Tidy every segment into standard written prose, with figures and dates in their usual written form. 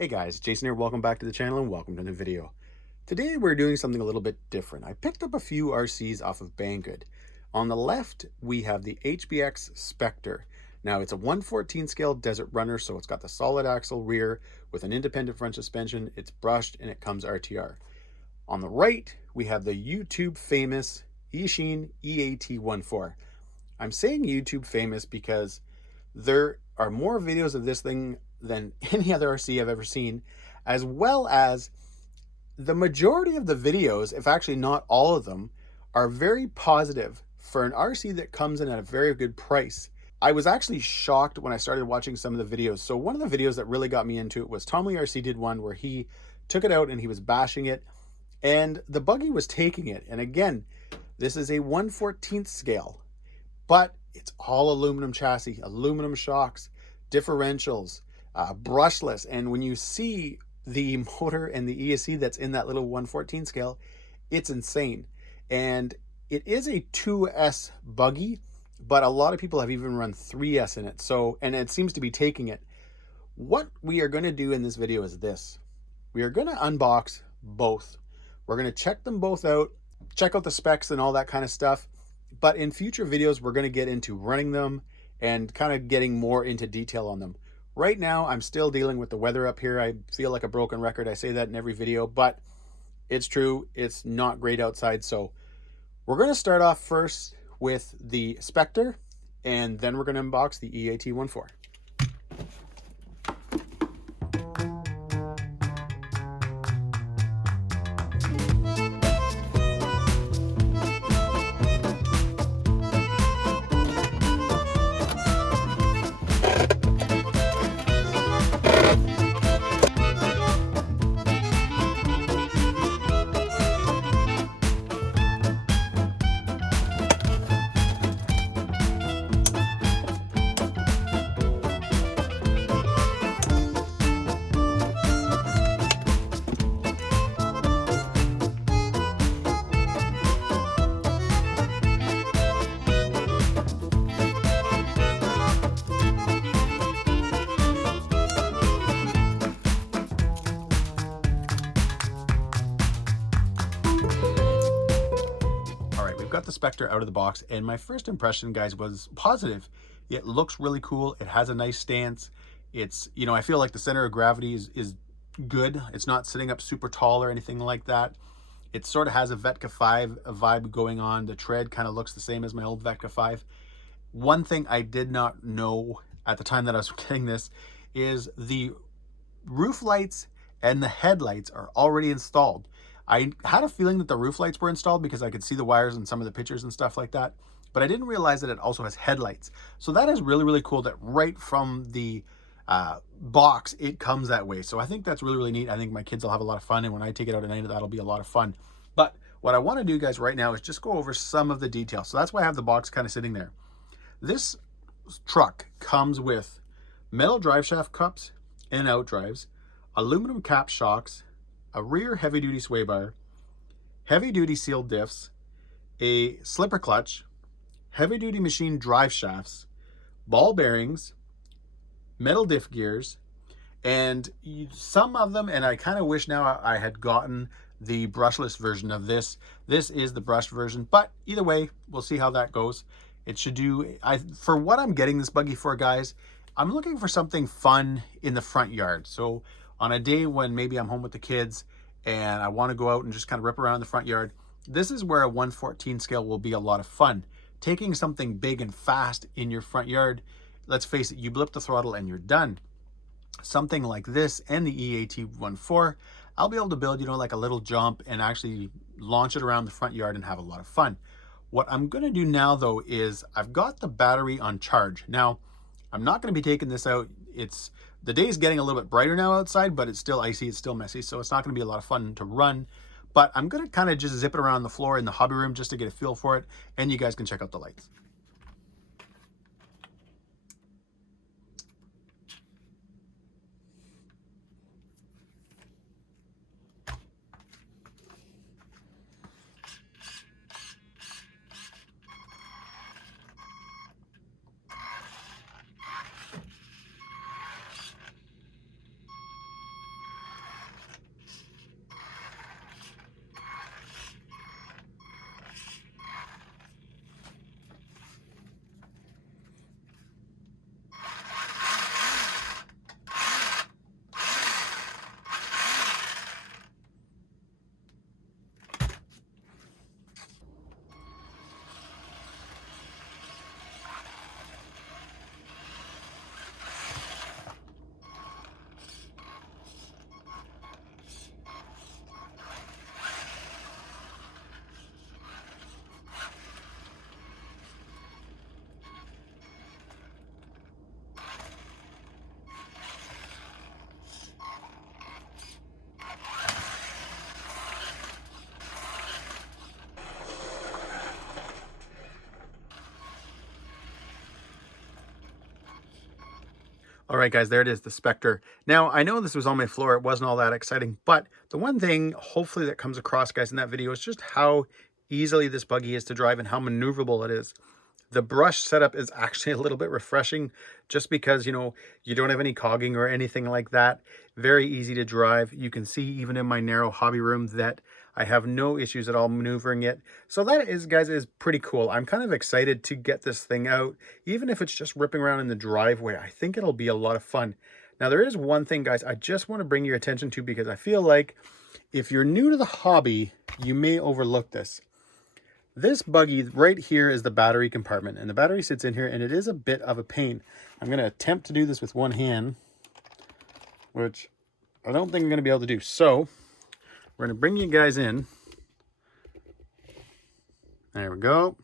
Hey guys, Jason here. Welcome back to the channel and welcome to the video. Today we're doing something a little bit different. I picked up a few RCs off of Banggood. On the left, we have the HBX Spectre. Now it's a 1/14 scale desert runner, so it's got the solid axle rear with an independent front suspension. It's brushed and it comes RTR. On the right, we have the YouTube famous Eachine EAT14. I'm saying YouTube famous because there are more videos of this thing than any other RC I've ever seen, as well as the majority of the videos, if actually not all of them, are very positive for an RC that comes in at a very good price. I was actually shocked when I started watching some of the videos. So one of the videos that really got me into it was Tom Lee RC did one where he took it out and he was bashing it and the buggy was taking it. And again, this is a 1/14 scale, but it's all aluminum chassis, aluminum shocks, differentials, brushless. And when you see the motor and the ESC that's in that little 1/14 scale, it's insane. And it is a 2S buggy, but a lot of people have even run 3S in it. So, and it seems to be taking it. What we are going to do in this video is this. We are going to unbox both. We're going to check them both out, check out the specs and all that kind of stuff. But in future videos, we're going to get into running them and kind of getting more into detail on them. Right now, I'm still dealing with the weather up here. I feel like a broken record. I say that in every video, but it's true. It's not great outside. So we're going to start off first with the Spectre, and then we're going to unbox the EAT14. Got the Spectre out of the box, and my first impression, guys, was positive. It looks really cool. It has a nice stance. It's, you know, I feel like the center of gravity is good. It's not sitting up super tall or anything like that. It sort of has a Vetka 5 vibe going on. The tread kind of looks the same as my old Vetka 5. One thing I did not know at the time that I was getting this is the roof lights and the headlights are already installed. I had a feeling that the roof lights were installed because I could see the wires in some of the pictures and stuff like that, but I didn't realize that it also has headlights. So that is really, really cool that right from the box, it comes that way. So I think that's really, really neat. I think my kids will have a lot of fun, and when I take it out at night, that'll be a lot of fun. But what I want to do, guys, right now is just go over some of the details. So that's why I have the box kind of sitting there. This truck comes with metal drive shaft cups and out drives, aluminum cap shocks, a rear heavy-duty sway bar, heavy-duty sealed diffs, a slipper clutch, heavy-duty machine drive shafts, ball bearings, metal diff gears, and some of them, and I kind of wish now I had gotten the brushless version of this. This is the brushed version, but either way, we'll see how that goes. It should do, for what I'm getting this buggy for, guys, I'm looking for something fun in the front yard. So on a day when maybe I'm home with the kids and I want to go out and just kind of rip around the front yard, this is where a 1/14 scale will be a lot of fun. Taking something big and fast in your front yard, let's face it, you blip the throttle and you're done. Something like this and the EAT14, I'll be able to build, you know, like a little jump and actually launch it around the front yard and have a lot of fun. What I'm going to do now, though, is I've got the battery on charge. Now, I'm not going to be taking this out. The day is getting a little bit brighter now outside, but it's still icy, it's still messy, so it's not going to be a lot of fun to run. But I'm going to kind of just zip it around the floor in the hobby room just to get a feel for it, and you guys can check out the lights. All right, guys, there it is, the Spectre. Now, I know this was on my floor. It wasn't all that exciting, but the one thing, hopefully, that comes across, guys, in that video is just how easily this buggy is to drive and how maneuverable it is. The brush setup is actually a little bit refreshing just because, you know, you don't have any cogging or anything like that. Very easy to drive. You can see even in my narrow hobby room that I have no issues at all maneuvering it. So that is, guys, is pretty cool. I'm kind of excited to get this thing out, even if it's just ripping around in the driveway. I think it'll be a lot of fun. Now, there is one thing, guys, I just want to bring your attention to because I feel like if you're new to the hobby, you may overlook this. This buggy right here is the battery compartment, and the battery sits in here, and it is a bit of a pain. I'm going to attempt to do this with one hand, which I don't think I'm going to be able to do. So we're going to bring you guys in. There we go.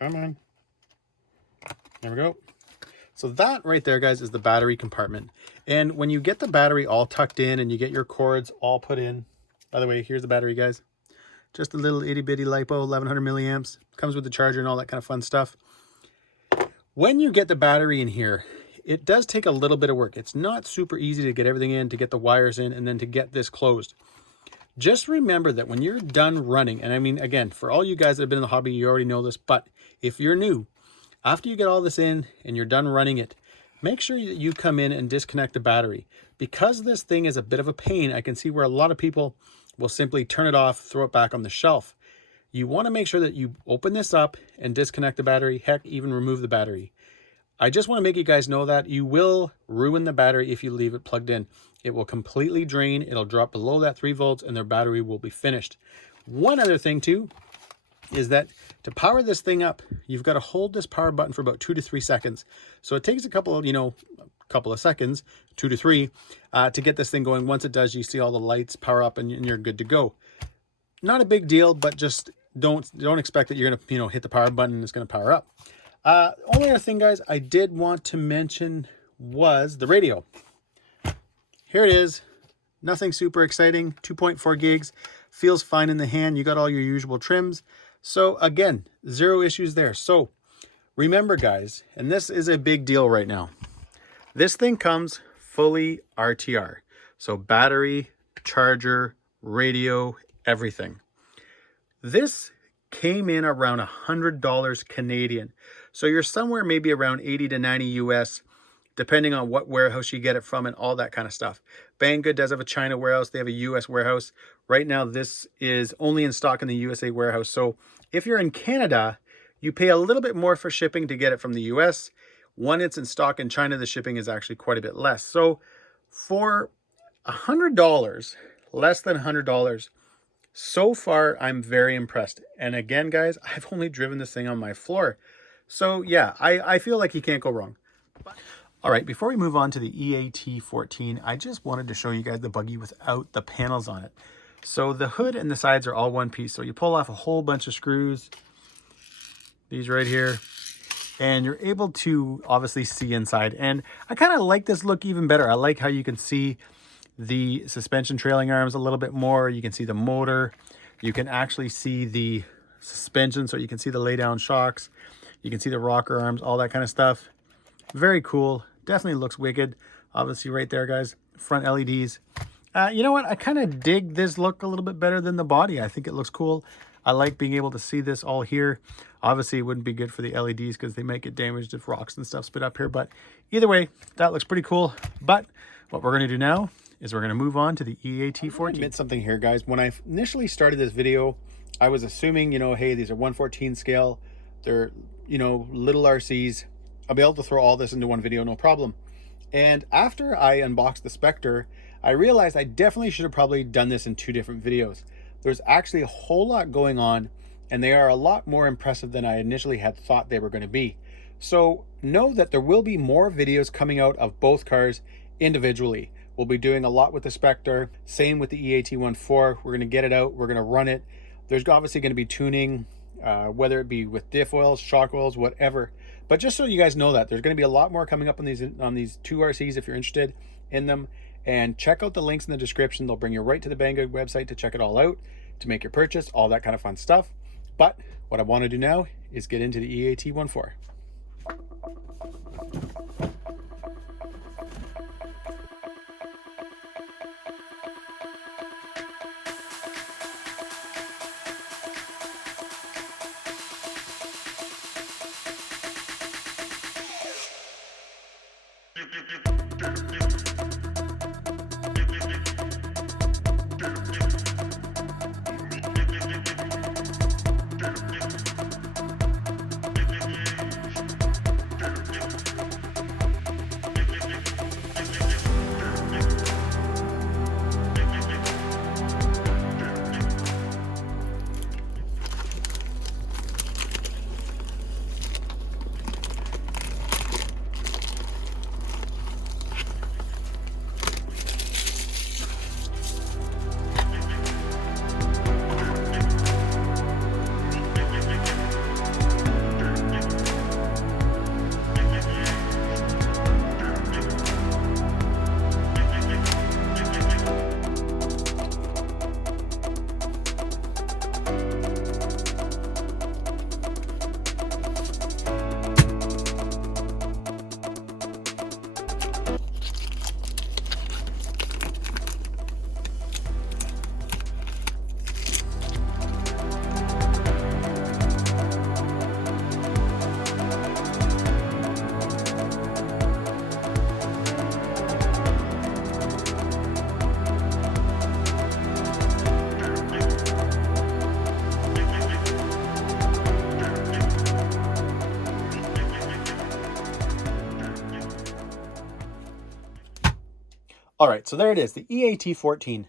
Come on. There we go. So that right there, guys, is the battery compartment. And when you get the battery all tucked in and you get your cords all put in, by the way, here's the battery, guys. Just a little itty bitty LiPo, 1100 milliamps. Comes with the charger and all that kind of fun stuff. When you get the battery in here, it does take a little bit of work. It's not super easy to get everything in, to get the wires in, and then to get this closed. Just remember that when you're done running, and I mean, again, for all you guys that have been in the hobby, you already know this, but if you're new, after you get all this in and you're done running it, make sure that you come in and disconnect the battery. Because this thing is a bit of a pain, I can see where a lot of people will simply turn it off, throw it back on the shelf. You want to make sure that you open this up and disconnect the battery, heck, even remove the battery. I just want to make you guys know that you will ruin the battery if you leave it plugged in. It will completely drain, it'll drop below that 3 volts, and their battery will be finished. One other thing too, is that to power this thing up, you've got to hold this power button for about 2 to 3 seconds. So it takes a couple of seconds, 2 to 3, to get this thing going. Once it does, you see all the lights power up and you're good to go. Not a big deal, but just don't expect that you're going to, hit the power button and it's going to power up. Only other thing, guys, I did want to mention was the radio. Here it is. Nothing super exciting. 2.4 gigs. Feels fine in the hand. You got all your usual trims. So again, zero issues there. So remember, guys, and this is a big deal right now. This thing comes fully RTR. So battery, charger, radio, everything. This came in around $100 Canadian. So you're somewhere maybe around 80 to 90 US, depending on what warehouse you get it from and all that kind of stuff. Banggood does have a China warehouse. They have a US warehouse. Right now, this is only in stock in the USA warehouse. So if you're in Canada, you pay a little bit more for shipping to get it from the US. When it's in stock in China, the shipping is actually quite a bit less. So for $100, less than $100, so far, I'm very impressed. And again, guys, I've only driven this thing on my floor. So yeah, I feel like you can't go wrong. All right, before we move on to the EAT14, I just wanted to show you guys the buggy without the panels on it. So the hood and the sides are all one piece. So you pull off a whole bunch of screws, these right here, and you're able to obviously see inside. And I kind of like this look even better. I like how you can see the suspension trailing arms a little bit more. You can see the motor. You can actually see the suspension, so you can see the lay down shocks. You can see the rocker arms, all that kind of stuff. Very cool. Definitely looks wicked. Obviously right there, guys, front LEDs. You know what? I kind of dig this look a little bit better than the body. I think it looks cool. I like being able to see this all here. Obviously, it wouldn't be good for the LEDs because they might get damaged if rocks and stuff spit up here. But either way, that looks pretty cool. But what we're going to do now is we're going to move on to the EAT14. Admit something here, guys. When I initially started this video, I was assuming, hey, these are 1/14 scale. They're, little RCs. I'll be able to throw all this into one video, no problem. And after I unboxed the Spectre, I realized I definitely should have probably done this in 2 different videos. There's actually a whole lot going on, and they are a lot more impressive than I initially had thought they were going to be. So know that there will be more videos coming out of both cars individually. We'll be doing a lot with the Spectre, same with the EAT14. We're going to get it out, we're going to run it. There's obviously going to be tuning, whether it be with diff oils, shock oils, whatever. But just so you guys know that, there's going to be a lot more coming up on these 2 RCs if you're interested in them. And check out the links in the description. They'll bring you right to the Banggood website to check it all out, to make your purchase, all that kind of fun stuff. But what I want to do now is get into the EAT14. All right, so there it is, the EAT14.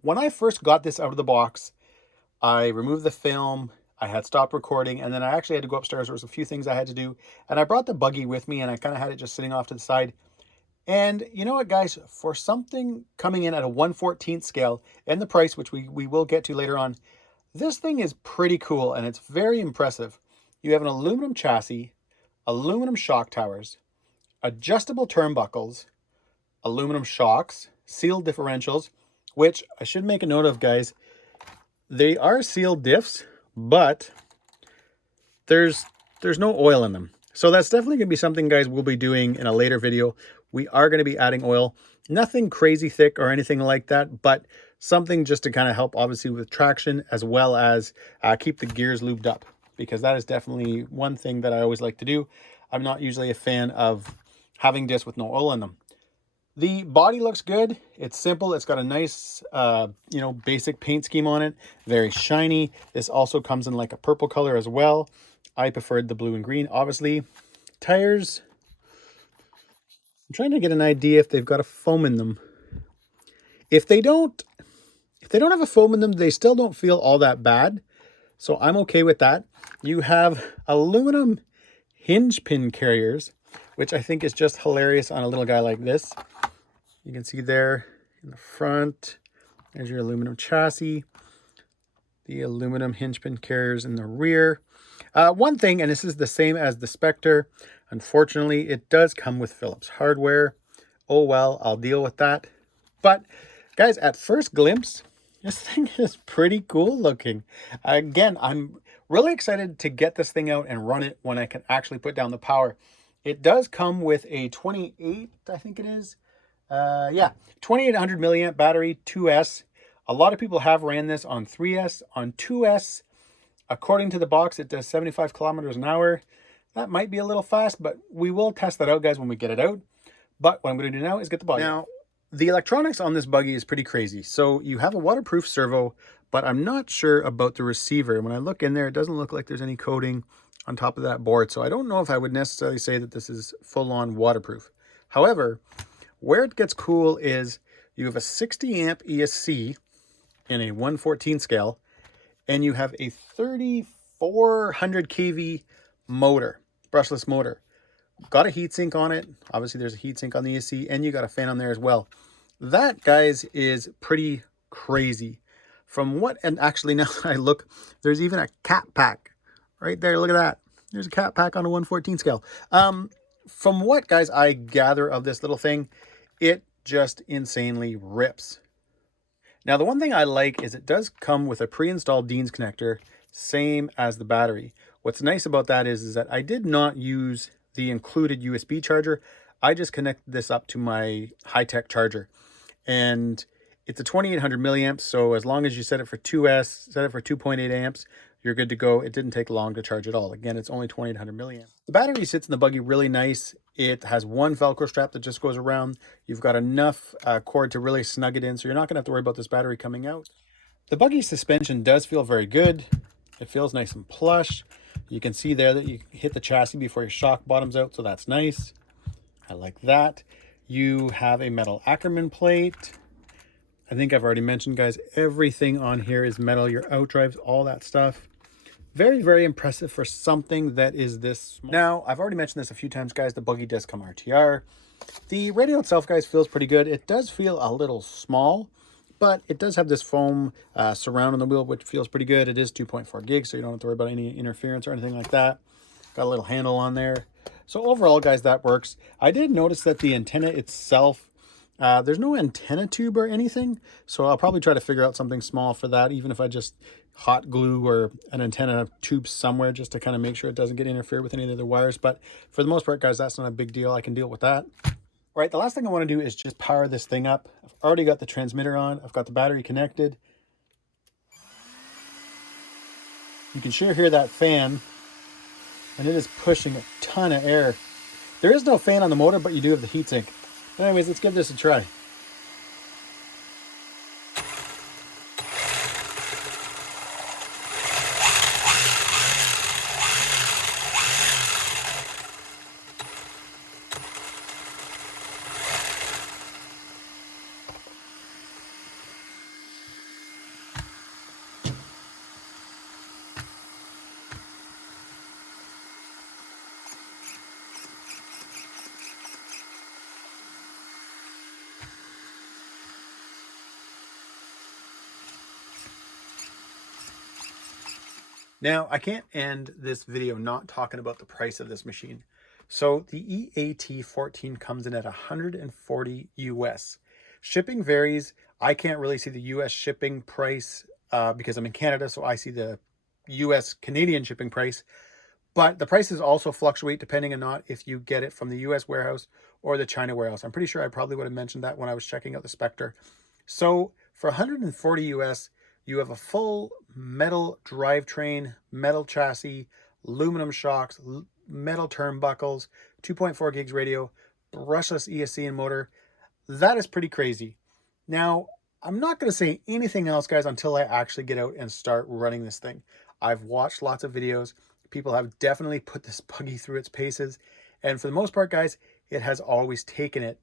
When I first got this out of the box, I removed the film, I had stopped recording, and then I actually had to go upstairs. There was a few things I had to do, and I brought the buggy with me, and I kind of had it just sitting off to the side. And you know what, guys, for something coming in at a 1/14th scale and the price, which we will get to later on, this thing is pretty cool, and it's very impressive. You have an aluminum chassis, aluminum shock towers, adjustable turnbuckles, aluminum shocks, sealed differentials, which I should make a note of, guys. They are sealed diffs, but there's no oil in them. So that's definitely going to be something, guys, we'll be doing in a later video. We are going to be adding oil. Nothing crazy thick or anything like that, but something just to kind of help, obviously, with traction, as well as keep the gears lubed up, because that is definitely one thing that I always like to do. I'm not usually a fan of having discs with no oil in them. The body looks good. It's simple. It's got a nice, you know, basic paint scheme on it. Very shiny. This also comes in like a purple color as well. I preferred the blue and green, obviously. Tires. I'm trying to get an idea if they've got a foam in them. If they don't have a foam in them, they still don't feel all that bad. So I'm okay with that. You have aluminum hinge pin carriers, which I think is just hilarious on a little guy like this. You can see there in the front, there's your aluminum chassis, the aluminum hinge pin carriers in the rear. One thing, and this is the same as the Spectre, unfortunately, it does come with Phillips hardware. Oh well, I'll deal with that. But guys, at first glimpse, this thing is pretty cool looking. Again, I'm really excited to get this thing out and run it when I can actually put down the power. It does come with a 28, I think it is. Yeah, 2800 milliamp battery, 2S. A lot of people have ran this on 3S. On 2S, according to the box, it does 75 kilometers an hour. That might be a little fast, but we will test that out, guys, when we get it out. But what I'm going to do now is get the buggy. Now, the electronics on this buggy is pretty crazy. So you have a waterproof servo, but I'm not sure about the receiver. When I look in there, it doesn't look like there's any coating on top of that board. So I don't know if I would necessarily say that this is full-on waterproof. However, where it gets cool is you have a 60 amp ESC in a 1/14 scale, and you have a 3400 kV motor, brushless motor. Got a heatsink on it. Obviously, there's a heatsink on the ESC, and you got a fan on there as well. That, guys, is pretty crazy. From what, and actually now that I look, there's even a cat pack right there. Look at that. There's a cat pack on a 1/14 scale. From what, guys, I gather of this little thing, it just insanely rips. Now, the one thing I like is it does come with a pre-installed Dean's connector, same as the battery. What's nice about that is that I did not use the included USB charger. I just connected this up to my high-tech charger. And it's a 2800 milliamps, so as long as you set it for 2S, set it for 2.8 amps, you're good to go. It didn't take long to charge at all. Again, it's only 2800 milliamps. The battery sits in the buggy really nice. It has one Velcro strap that just goes around. You've got enough cord to really snug it in, so you're not going to have to worry about this battery coming out. The buggy suspension does feel very good. It feels nice and plush. You can see there that you hit the chassis before your shock bottoms out, so that's nice. I like that. You have a metal Ackerman plate. I think I've already mentioned, guys, everything on here is metal. Your outdrives, all that stuff. Very, very impressive for something that is this small. Now, I've already mentioned this a few times, guys. The buggy does come RTR. The radio itself, guys, feels pretty good. It does feel a little small, but it does have this foam surround on the wheel, which feels pretty good. It is 2.4 gigs, so you don't have to worry about any interference or anything like that. Got a little handle on there. So overall, guys, that works. I did notice that the antenna itself, there's no antenna tube or anything, so I'll probably try to figure out something small for that, even if I just hot glue or an antenna tube somewhere just to kind of make sure it doesn't get interfered with any of the wires. But for the most part, guys, that's not a big deal. I can deal with that. All right, the last thing I want to do is just power this thing up. I've already got the transmitter on. I've got the battery connected. You can sure hear that fan, and it is pushing a ton of air. There is no fan on the motor, but you do have the heatsink. Anyways, let's give this a try. Now, I can't end this video not talking about the price of this machine. So the EAT14 comes in at 140 US. Shipping varies. I can't really see the US shipping price because I'm in Canada, so I see the US Canadian shipping price. But the prices also fluctuate depending on not if you get it from the US warehouse or the China warehouse. I'm pretty sure I probably would have mentioned that when I was checking out the Spectre. So for 140 US, you have a full metal drivetrain, metal chassis, aluminum shocks, metal turnbuckles, 2.4 gigs radio, brushless Eachine motor. That is pretty crazy. Now, I'm not going to say anything else, guys, until I actually get out and start running this thing. I've watched lots of videos. People have definitely put this buggy through its paces. And for the most part, guys, it has always taken it.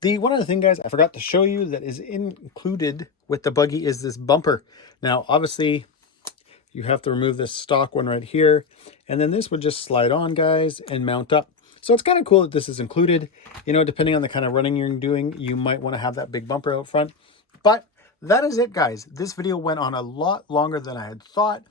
The one other thing, guys, I forgot to show you that is included with the buggy is this bumper. Now, obviously, you have to remove this stock one right here, and then this would just slide on, guys, and mount up. So it's kind of cool that this is included. You know, depending on the kind of running you're doing, you might want to have that big bumper out front. But that is it, guys. This video went on a lot longer than I had thought.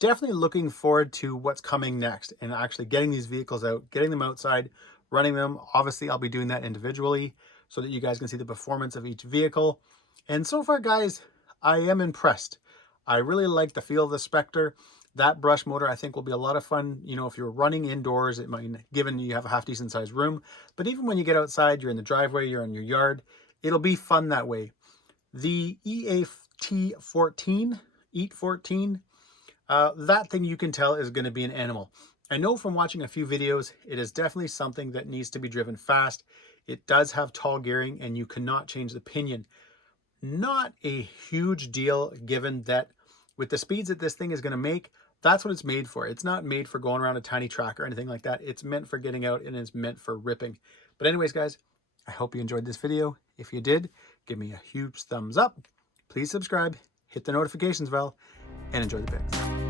Definitely looking forward to what's coming next and actually getting these vehicles out, getting them outside, running them. Obviously, I'll be doing that individually so that you guys can see the performance of each vehicle. And so far, guys, I am impressed. I really like the feel of the Spectre. That brush motor, I think, will be a lot of fun. You know, if you're running indoors, it might, given you have a half decent sized room. But even when you get outside, you're in the driveway, you're in your yard, it'll be fun that way. The EAT14, that thing you can tell is going to be an animal. I know from watching a few videos, it is definitely something that needs to be driven fast. It does have tall gearing and you cannot change the pinion. Not a huge deal given that with the speeds that this thing is going to make, that's what it's made for. It's not made for going around a tiny track or anything like that. It's meant for getting out and it's meant for ripping. But anyways, guys, I hope you enjoyed this video. If you did, give me a huge thumbs up. Please subscribe, hit the notifications bell, and enjoy the pics.